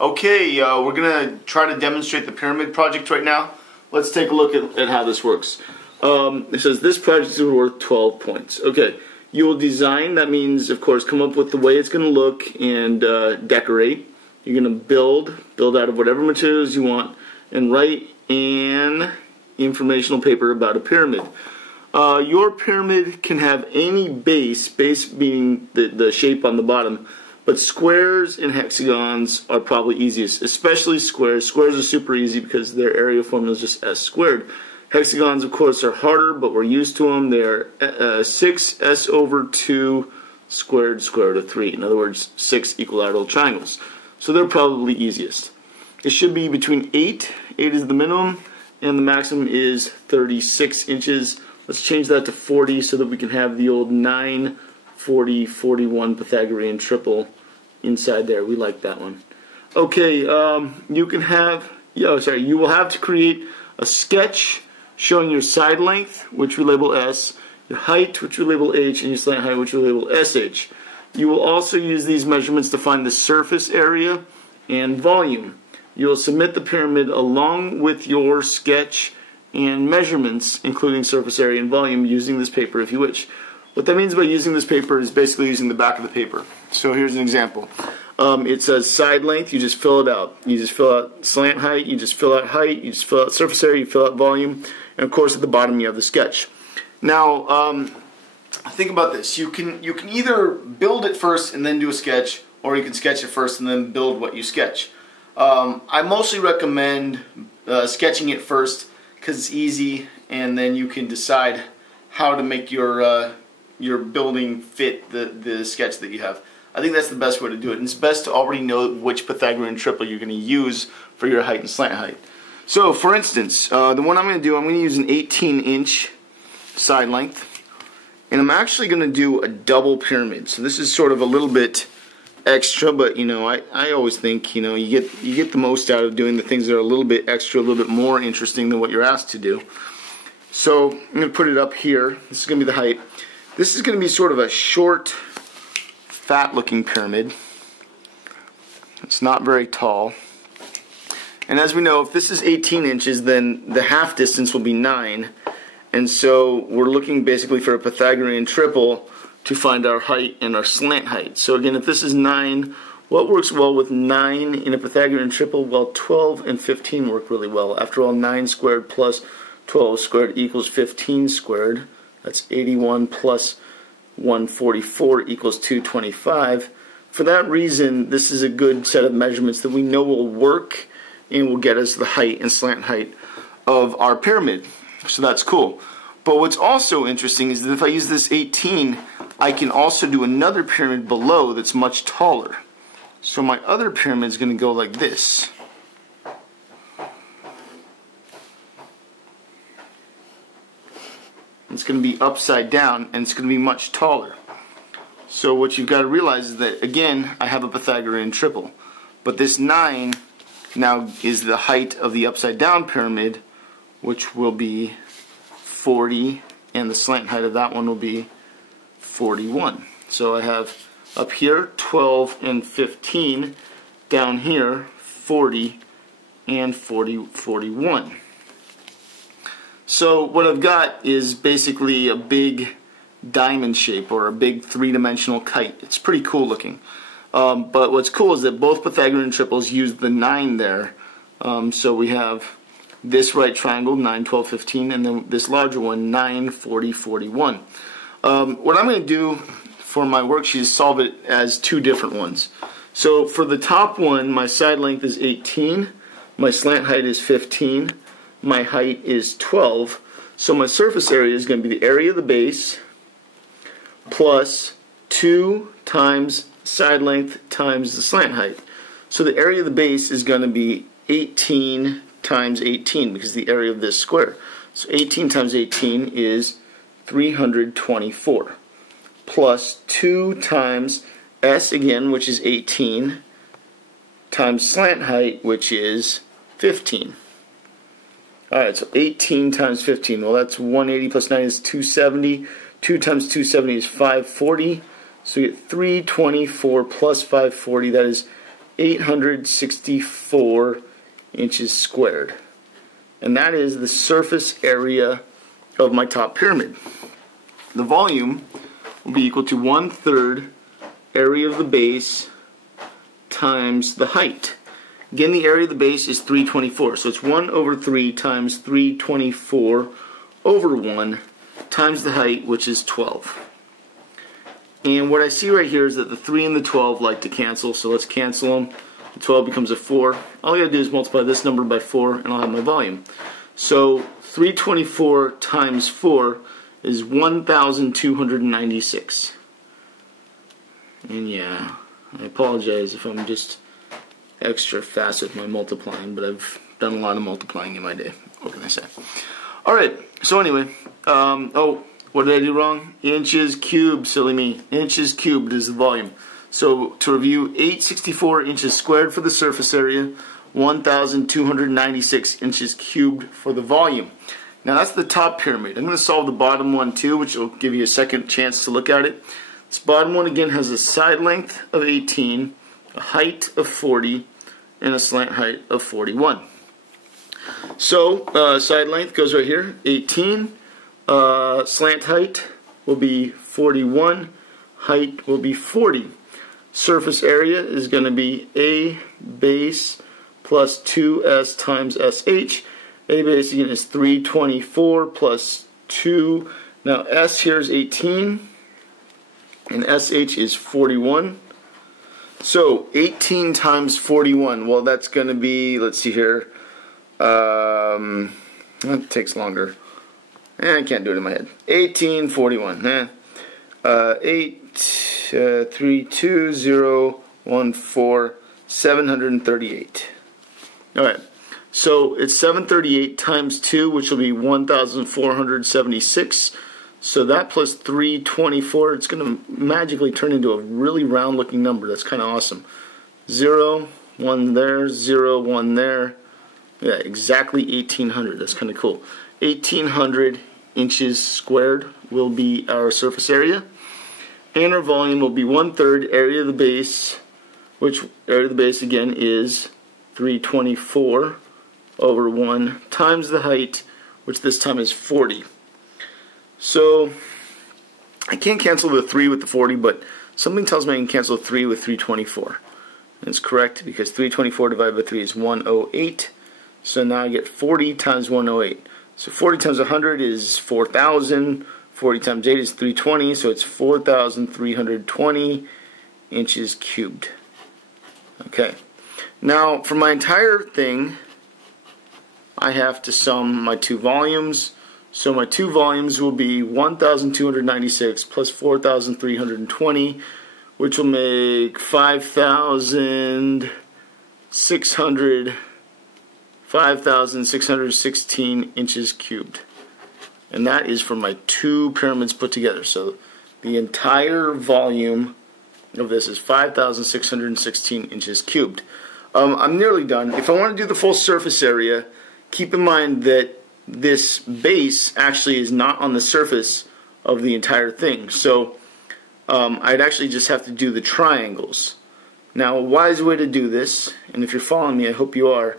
Okay, we're going to try to demonstrate the pyramid project right now. Let's take a look at how this works. It says this project is worth 12 points. Okay, you will design, that means, of course, come up with the way it's going to look and decorate. You're going to build out of whatever materials you want, and write an informational paper about a pyramid. Your pyramid can have any base being the shape on the bottom, but squares and hexagons are probably easiest, especially squares. Squares are super easy because their area formula is just s squared. Hexagons, of course, are harder, but we're used to them. They're 6s over 2 squared square root of 3. In other words, 6 equilateral triangles. So they're probably easiest. It should be between 8 is the minimum, and the maximum is 36 inches. Let's change that to 40 so that we can have the old 9, 40, 41 Pythagorean triple inside there. We like that one. Okay, you will have to create a sketch showing your side length, which we label S, your height, which we label H, and your slant height, which we label SH. You will also use these measurements to find the surface area and volume. You will submit the pyramid along with your sketch and measurements, including surface area and volume, using this paper if you wish. What that means by using this paper is basically using the back of the paper. So here's an example. It says side length, you just fill it out. You just fill out slant height, you just fill out height, you just fill out surface area, you fill out volume, and of course at the bottom you have the sketch. Now, think about this. You can either build it first and then do a sketch, or you can sketch it first and then build what you sketch. I mostly recommend sketching it first because it's easy, and then you can decide how to make your building fit the sketch that you have. I think that's the best way to do it, and it's best to already know which Pythagorean triple you're going to use for your height and slant height. So, for instance, the one I'm going to use an 18-inch side length, and I'm actually going to do a double pyramid. So this is sort of a little bit extra, but you know, I always think, you know, you get the most out of doing the things that are a little bit extra, a little bit more interesting than what you're asked to do. So I'm going to put it up here. This is going to be the height. This is going to be sort of a short, fat-looking pyramid. It's not very tall. And as we know, if this is 18 inches, then the half distance will be 9. And so we're looking basically for a Pythagorean triple to find our height and our slant height. So again, if this is 9, what works well with 9 in a Pythagorean triple? Well, 12 and 15 work really well. After all, 9 squared plus 12 squared equals 15 squared. That's 81 plus 144 equals 225. For that reason, this is a good set of measurements that we know will work and will get us the height and slant height of our pyramid. So that's cool. But what's also interesting is that if I use this 18, I can also do another pyramid below that's much taller. So my other pyramid is going to go like this. It's going to be upside down, and it's going to be much taller. So what you've got to realize is that, again, I have a Pythagorean triple. But this 9 now is the height of the upside down pyramid, which will be 40, and the slant height of that one will be 41. So I have up here 12 and 15, down here 40 and 41. So what I've got is basically a big diamond shape, or a big three-dimensional kite. It's pretty cool looking. But what's cool is that both Pythagorean triples use the 9 there. So we have this right triangle, 9, 12, 15, and then this larger one, 9, 40, 41. What I'm going to do for my worksheet is solve it as two different ones. So for the top one, my side length is 18, my slant height is 15, my height is 12. So my surface area is going to be the area of the base plus 2 times side length times the slant height. So the area of the base is going to be 18 times 18 because the area of this square. So 18 times 18 is 324 plus 2 times S again, which is 18, times slant height, which is 15. Alright, so 18 times 15, well that's 180 plus 9 is 270. 2 times 270 is 540. So we get 324 plus 540, that is 864 inches squared. And that is the surface area of my top pyramid. The volume will be equal to 1/3 area of the base times the height. Again, the area of the base is 324, so it's 1/3 times 324 over 1 times the height, which is 12. And what I see right here is that the 3 and the 12 like to cancel, so let's cancel them. The 12 becomes a 4. All I gotta do is multiply this number by 4 and I'll have my volume. So 324 times 4 is 1,296. And yeah, I apologize if I'm just extra fast with my multiplying, but I've done a lot of multiplying in my day. What can I say? Alright, so anyway, what did I do wrong? Inches cubed, silly me. Inches cubed is the volume. So to review, 864 inches squared for the surface area, 1,296 inches cubed for the volume. Now that's the top pyramid. I'm going to solve the bottom one too, which will give you a second chance to look at it. This bottom one again has a side length of 18, a height of 40, and a slant height of 41. So side length goes right here, 18. Slant height will be 41. Height will be 40. Surface area is going to be A base plus 2S times SH. A base again is 324 plus 2. Now S here is 18 and SH is 41. So 18 times 41, well that's going to be, let's see here, that takes longer. I can't do it in my head. 1841. 32014 738. Alright, so it's 738 times 2, which will be 1,476. So that plus 324, it's going to magically turn into a really round looking number. That's kind of awesome. 0, 1 there, 0, 1 there. Yeah, exactly 1,800. That's kind of cool. 1,800 inches squared will be our surface area. And our volume will be 1/3 area of the base, which area of the base again is 324 over 1 times the height, which this time is 40. So I can't cancel the 3 with the 40, but something tells me I can cancel 3 with 324. And it's correct because 324 divided by 3 is 108. So now I get 40 times 108. So 40 times 100 is 4,000. 40 times 8 is 320, so it's 4,320 inches cubed. Okay. Now, for my entire thing, I have to sum my two volumes. So my two volumes will be 1,296 plus 4,320, which will make 5,616 inches cubed. And that is for my two pyramids put together. So the entire volume of this is 5,616 inches cubed. I'm nearly done. If I want to do the full surface area, keep in mind that this base actually is not on the surface of the entire thing. So I'd actually just have to do the triangles. Now, a wise way to do this, and if you're following me, I hope you are,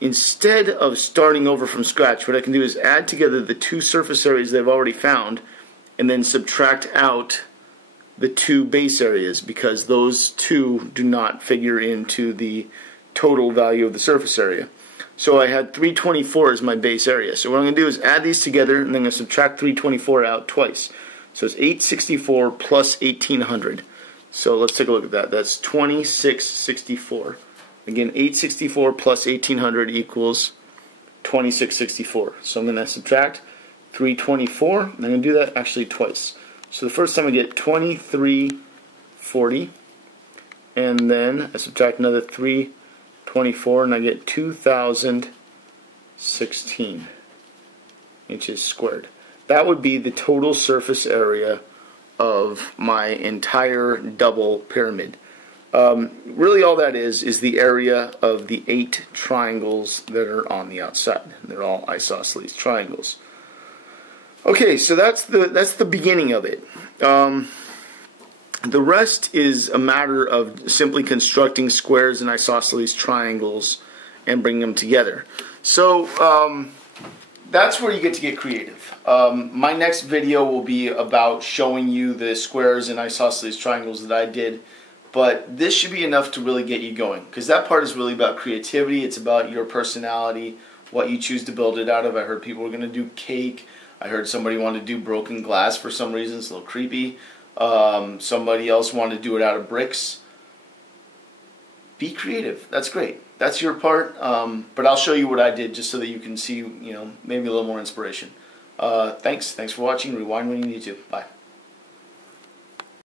instead of starting over from scratch, what I can do is add together the two surface areas that I've already found and then subtract out the two base areas because those two do not figure into the total value of the surface area. So I had 324 as my base area. So what I'm going to do is add these together and then I'm going to subtract 324 out twice. So it's 864 plus 1,800. So let's take a look at that. That's 2664. Again, 864 plus 1,800 equals 2664. So I'm going to subtract 324. I'm going to do that actually twice. So the first time I get 2340, and then I subtract another 324, and I get 2,016 inches squared. That would be the total surface area of my entire double pyramid. Really all that is the area of the 8 triangles that are on the outside. They're all isosceles triangles. Okay, so that's the beginning of it. The rest is a matter of simply constructing squares and isosceles triangles and bringing them together. So that's where you get to get creative. My next video will be about showing you the squares and isosceles triangles that I did, but this should be enough to really get you going, because that part is really about creativity. It's about your personality, what you choose to build it out of. I heard people were going to do cake. I heard somebody wanted to do broken glass for some reason. It's a little creepy. Somebody else wanted to do it out of bricks. Be creative. That's great. That's your part. But I'll show you what I did just so that you can see, maybe a little more inspiration. Thanks for watching. Rewind when you need to. Bye.